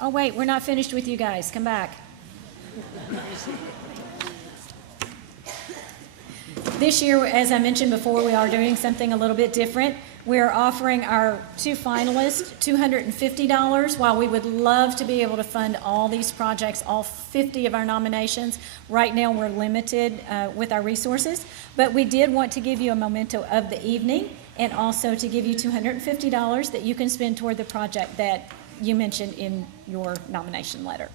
Oh, wait, we're not finished with you guys. Come back. This year, as I mentioned before, we are doing something a little bit different. We're offering our 2 finalists $250. While we would love to be able to fund all these projects, all 50 of our nominations, right now we're limited with our resources. But we did want to give you a memento of the evening and also to give you $250 that you can spend toward the project that you mentioned in your nomination letter.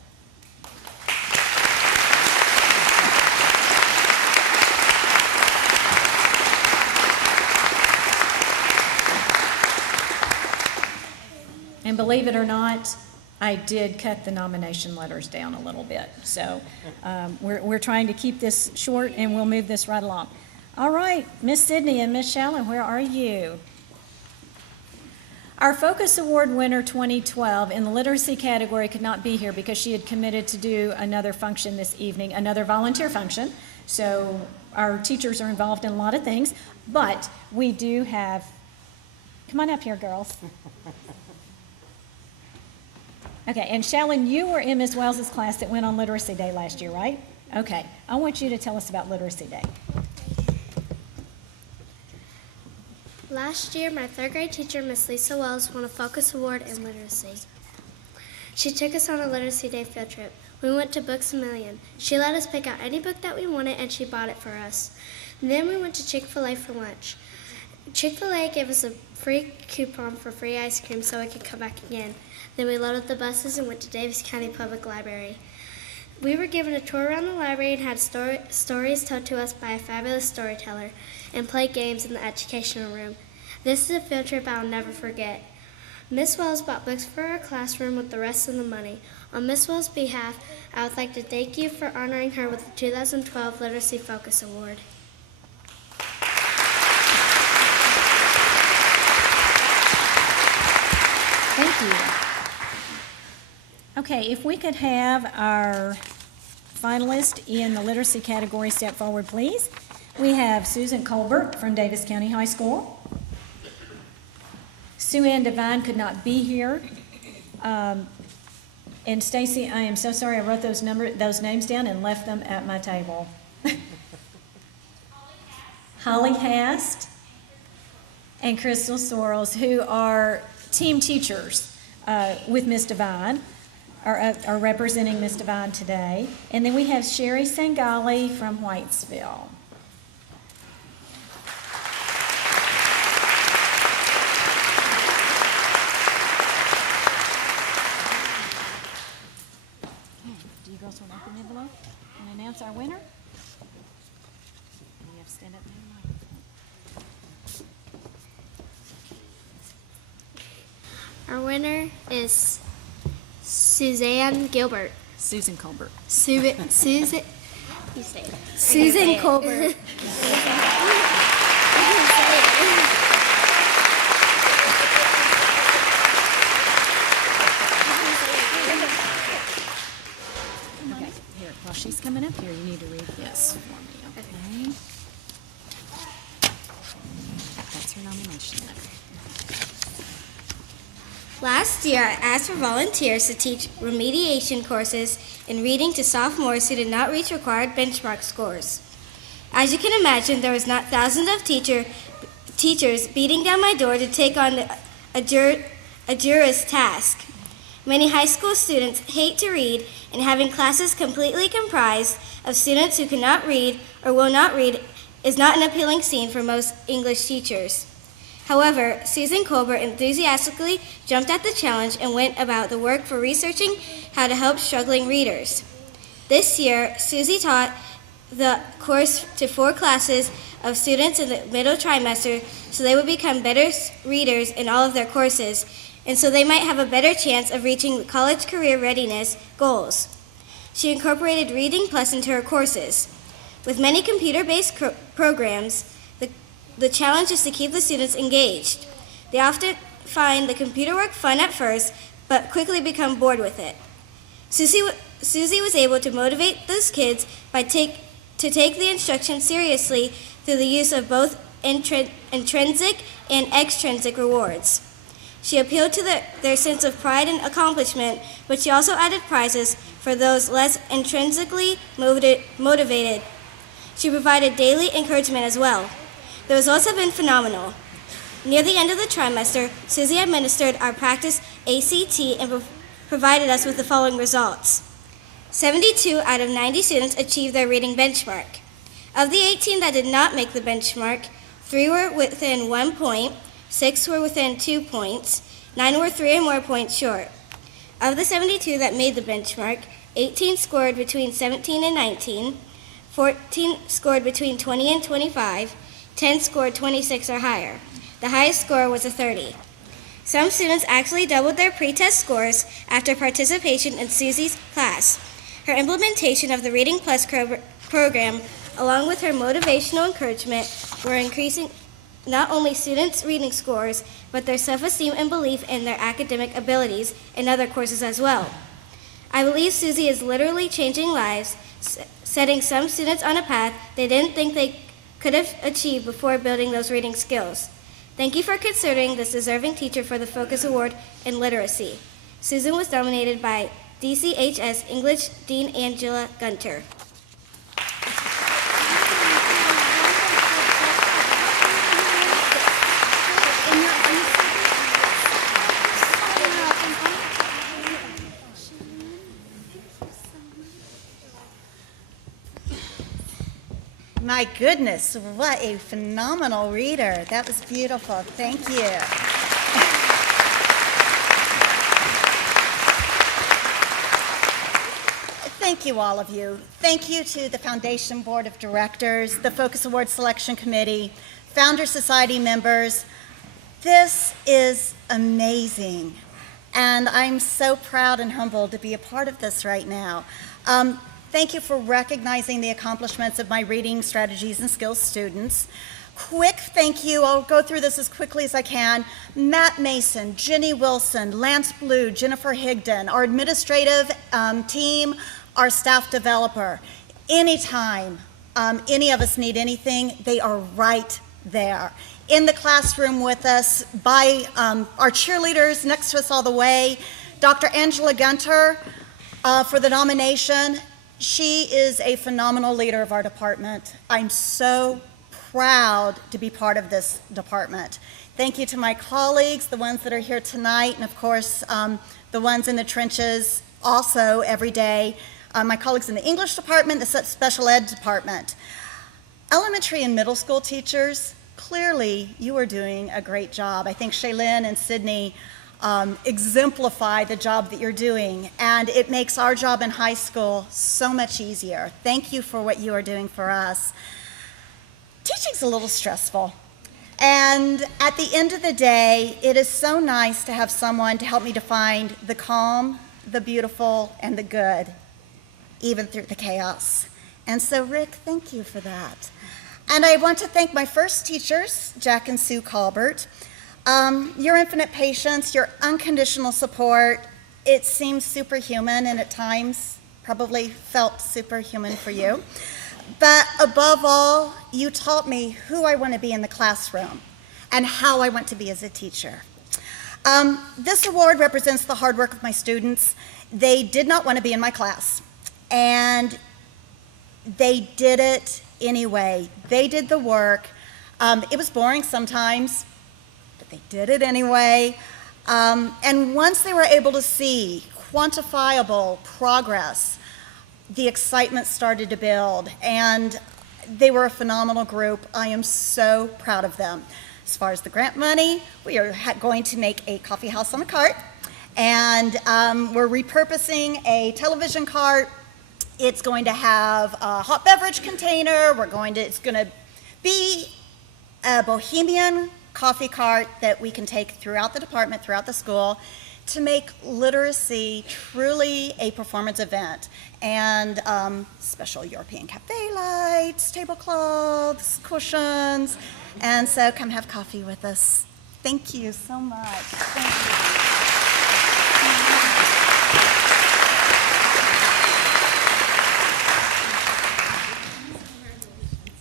And believe it or not, I did cut the nomination letters down a little bit. So we're trying to keep this short, and we'll move this right along. All right, Miss Sydney and Miss Shallon, where are you? Our Focus Award winner 2012 in the literacy category could not be here because she had committed to do another function this evening, another volunteer function. So our teachers are involved in a lot of things, but we do have, come on up here, girls. Okay, and Shallon, you were in Ms. Wells's class that went on Literacy Day last year, right? Okay, I want you to tell us about Literacy Day. Last year, my 3rd grade teacher, Miss Lisa Wells, won a Focus Award in literacy. She took us on a Literacy Day field trip. We went to Books A Million. She let us pick out any book that we wanted, and she bought it for us. And then we went to Chick-fil-A for lunch. Chick-fil-A gave us a free coupon for free ice cream so we could come back again. Then we loaded the buses and went to Davis County Public Library. We were given a tour around the library and had stories told to us by a fabulous storyteller and played games in the educational room. This is a field trip I'll never forget. Miss Wells bought books for our classroom with the rest of the money. On Miss Wells' behalf, I would like to thank you for honoring her with the 2012 Literacy Focus Award. Thank you. Okay, if we could have our finalist in the literacy category step forward, please. We have Susan Colbert from Davis County High School. Sue Ann Devine could not be here. And Stacy, I am so sorry I wrote those names down and left them at my table. Holly Hast and Crystal Sorrells, who are team teachers with Miss Devine, are representing Miss Devine today. And then we have Sherry Sangali from Whitesville. Do you girls want to open the envelope and announce our winner? You have to stand up and have a microphone. Our winner is Suzanne Gilbert. Susan Colbert. Susan Colbert. Okay, here, while she's coming up here, you need to read this for me, okay? That's her nomination letter. Last year, I asked for volunteers to teach remediation courses in reading to sophomores who did not reach required benchmark scores. As you can imagine, there was not thousands of teachers beating down my door to take on a jurist task. Many high school students hate to read, and having classes completely comprised of students who cannot read or will not read is not an appealing scene for most English teachers. However, Susan Colbert enthusiastically jumped at the challenge and went about the work for researching how to help struggling readers. This year, Susie taught the course to 4 classes of students in the middle trimester so they would become better readers in all of their courses, and so they might have a better chance of reaching college career readiness goals. She incorporated Reading Plus into her courses. With many computer-based programs, the challenge is to keep the students engaged. They often find the computer work fun at first, but quickly become bored with it. Susie was able to motivate those kids to take the instruction seriously through the use of both intrinsic and extrinsic rewards. She appealed to their sense of pride and accomplishment, but she also added prizes for those less intrinsically motivated. She provided daily encouragement as well. The results have been phenomenal. Near the end of the trimester, Susie administered our practice ACT and provided us with the following results. 72 out of 90 students achieved their reading benchmark. Of the 18 that did not make the benchmark, 3 were within 1 point, 6 were within 2 points, 9 were 3 or more points short. Of the 72 that made the benchmark, 18 scored between 17 and 19, 14 scored between 20 and 25, 10 scored 26 or higher. The highest score was a 30. Some students actually doubled their pretest scores after participation in Susie's class. Her implementation of the Reading Plus program, along with her motivational encouragement, were increasing not only students' reading scores, but their self-esteem and belief in their academic abilities in other courses as well. I believe Susie is literally changing lives, setting some students on a path they didn't think they could have achieved before building those reading skills. Thank you for considering this deserving teacher for the Focus Award in Literacy. Susan was nominated by DCHS English Dean Angela Gunter. My goodness, what a phenomenal reader. That was beautiful. Thank you. Thank you, all of you. Thank you to the Foundation Board of Directors, the Focus Award Selection Committee, Founder Society members. This is amazing, and I'm so proud and humbled to be a part of this right now. Thank you for recognizing the accomplishments of my reading strategies and skills students. Quick thank you, I'll go through this as quickly as I can. Matt Mason, Jenny Wilson, Lance Blue, Jennifer Higdon, our administrative team, our staff developer. Anytime any of us need anything, they are right there. In the classroom with us, by our cheerleaders next to us all the way, Dr. Angela Gunter for the nomination. She is a phenomenal leader of our department. I'm so proud to be part of this department. Thank you to my colleagues, the ones that are here tonight, and of course, the ones in the trenches also every day. My colleagues in the English department, the special ed department. Elementary and middle school teachers, clearly you are doing a great job. I think Shaylin and Sydney exemplify the job that you're doing, and it makes our job in high school so much easier. Thank you for what you are doing for us. Teaching's a little stressful, and at the end of the day, it is so nice to have someone to help me to find the calm, the beautiful, and the good, even through the chaos. And so, Rick, thank you for that. And I want to thank my first teachers, Jack and Sue Colbert. Your infinite patience, your unconditional support, it seems superhuman, and at times probably felt superhuman for you. But above all, you taught me who I want to be in the classroom and how I want to be as a teacher. This award represents the hard work of my students. They did not want to be in my class, and they did it anyway. They did the work. It was boring sometimes, but they did it anyway. And once they were able to see quantifiable progress, the excitement started to build, and they were a phenomenal group. I am so proud of them. As far as the grant money, we are going to make a coffee house on a cart, and we're repurposing a television cart. It's going to have a hot beverage container. It's going to be a bohemian coffee cart that we can take throughout the department, throughout the school, to make literacy truly a performance event. And special European cafe lights, tablecloths, cushions. And so come have coffee with us. Thank you so much. Thank you.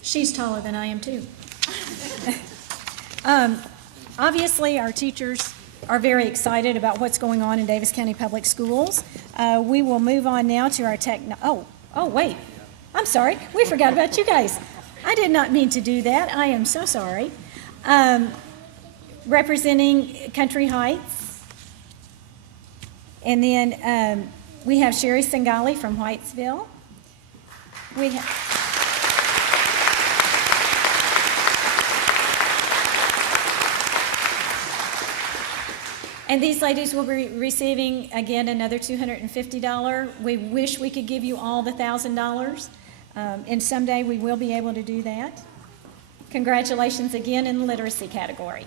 She's taller than I am, too. Obviously, our teachers are very excited about what's going on in Davis County Public Schools. We will move on now to our wait, I'm sorry, we forgot about you guys. I did not mean to do that. I am so sorry. Representing Country Heights. And then we have Sherry Singali from Whitesville. And these ladies will be receiving, again, another $250. We wish we could give you all the $1,000, and someday we will be able to do that. Congratulations again in the literacy category.